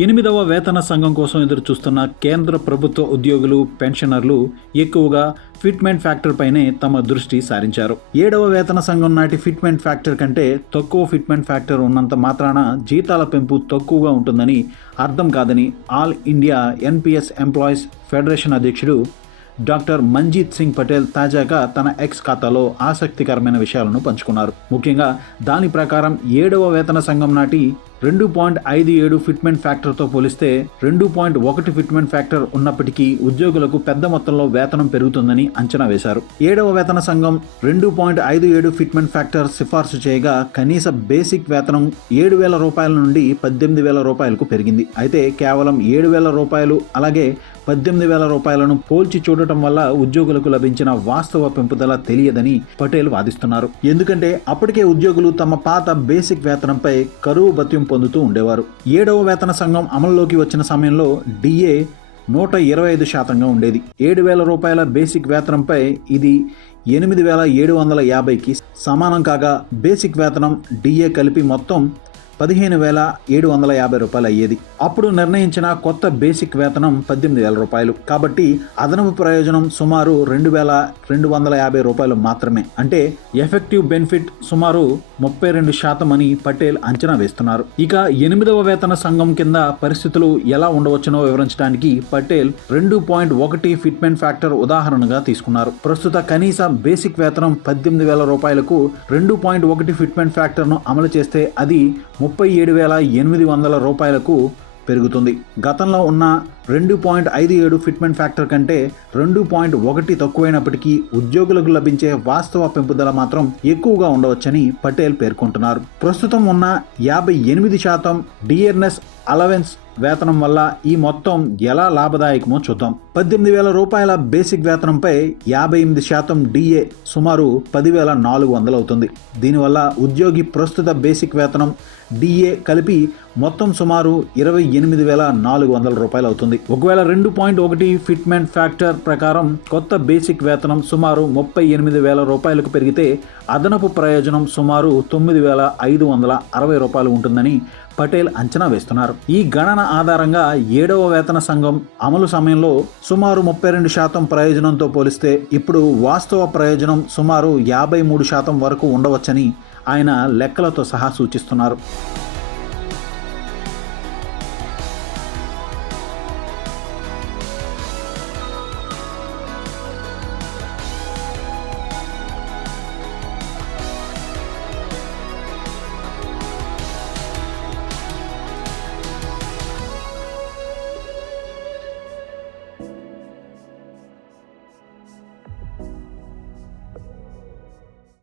8వ వేతన సంఘం కోసం ఎదురు చూస్తున్న కేంద్ర ప్రభుత్వ ఉద్యోగులు, పెన్షనర్లు ఎక్కువగా ఫిట్మెంట్ ఫ్యాక్టర్ పైనే తమ దృష్టి సారించారు. 7వ వేతన సంఘం నాటి ఫిట్మెంట్ ఫ్యాక్టర్ కంటే తక్కువ ఫిట్మెంట్ ఫ్యాక్టర్ ఉన్నంత మాత్రాన జీతాల పెంపు తక్కువగా ఉంటుందని అర్థం కాదని all India NPS employees federation అధ్యక్షుడు డాక్టర్ మంజీత్ సింగ్ పటేల్ తాజాగా తన ఎక్స్ ఖాతాలో ఆసక్తికరమైన విషయాలను పంచుకున్నారు. ముఖ్యంగా దాని ప్రకారం 7వ వేతన సంఘం నాటి 2.57 ఫిట్మెంట్ ఫ్యాక్టర్తో పోలిస్తే 2.1 ఫిట్మెంట్ ఫ్యాక్టర్ ఉన్నప్పటికీ ఉద్యోగులకు పెద్ద మొత్తంలో వేతనం పెరుగుతుందని అంచనా వేశారు. 7వ వేతన సంఘం 2.57 ఫిట్మెంట్ ఫ్యాక్టర్ సిఫార్సు చేయగా కనీస బేసిక్ వేతనం 7,000 రూపాయల నుండి 18,000 రూపాయలకు పెరిగింది. అయితే కేవలం 7,000 రూపాయలు అలాగే 18,000 రూపాయలను పోల్చి చూడటం వల్ల ఉద్యోగులకు లభించిన వాస్తవ పెంపుదల తెలియదని పటేల్ వాదిస్తున్నారు. ఎందుకంటే అప్పటికే ఉద్యోగులు తమ పాత బేసిక్ వేతనంపై కరువు భత్యం పొందుతూ ఉండేవారు. 7వ వేతన సంఘం అమల్లోకి వచ్చిన సమయంలో డిఏ 125% ఉండేది. 7,000 రూపాయల బేసిక్ వేతనంపై ఇది 8,750కి సమానం కాగా బేసిక్ వేతనం డిఏ కలిపి మొత్తం 15,750 రూపాయలు అయ్యేది. అప్పుడు నిర్ణయించిన కొత్త బేసిక్ వేతనం 18,000 రూపాయలు. కాబట్టి అదనపు ప్రయోజనం సుమారు 2,250 రూపాయలు మాత్రమే. అంటే ఎఫెక్టివ్ బెనిఫిట్ సుమారు 32% అని పటేల్ అంచనా వేస్తున్నారు. ఇక 8వ వేతన సంఘం కింద పరిస్థితులు ఎలా ఉండవచ్చునో వివరించడానికి పటేల్ 2.1 ఫిట్మెంట్ ఫ్యాక్టర్ ఉదాహరణగా తీసుకున్నారు. ప్రస్తుత కనీస బేసిక్ వేతనం 18,000 రూపాయలకు 2.1 ఫిట్మెంట్ ఫ్యాక్టర్ను అమలు చేస్తే అది 37,800 రూపాయలకు పెరుగుతుంది. గతంలో ఉన్న 2.57 ఫిట్మెంట్ ఫ్యాక్టర్ కంటే 2.1 తక్కువైనప్పటికీ ఉద్యోగులకు లభించే వాస్తవ పెంపుదల మాత్రం ఎక్కువగా ఉండవచ్చని పటేల్ పేర్కొంటున్నారు. ప్రస్తుతం ఉన్న 58% డియర్నెస్ అలవెన్స్ వేతనం వల్ల ఈ మొత్తం ఎలా లాభదాయకమో చూద్దాం. 18,000 రూపాయల బేసిక్ వేతనంపై 58% డిఏ సుమారు 10,400 అవుతుంది. దీనివల్ల ఉద్యోగి ప్రస్తుత బేసిక్ వేతనం డిఏ కలిపి మొత్తం సుమారు 28,400 రూపాయలు అవుతుంది. ఒకవేళ 2.1 ఫిట్మెంట్ ఫ్యాక్టర్ ప్రకారం కొత్త బేసిక్ వేతనం సుమారు 38,000 రూపాయలకు పెరిగితే అదనపు ప్రయోజనం సుమారు 9,560 రూపాయలు ఉంటుందని పటేల్ అంచనా వేస్తున్నారు. ఈ గణన ఆధారంగా 7వ వేతన సంఘం అమలు సమయంలో సుమారు 32% ప్రయోజనంతో పోలిస్తే ఇప్పుడు వాస్తవ ప్రయోజనం సుమారు 53% వరకు ఉండవచ్చని ఆయన లెక్కలతో సహా సూచిస్తున్నారు.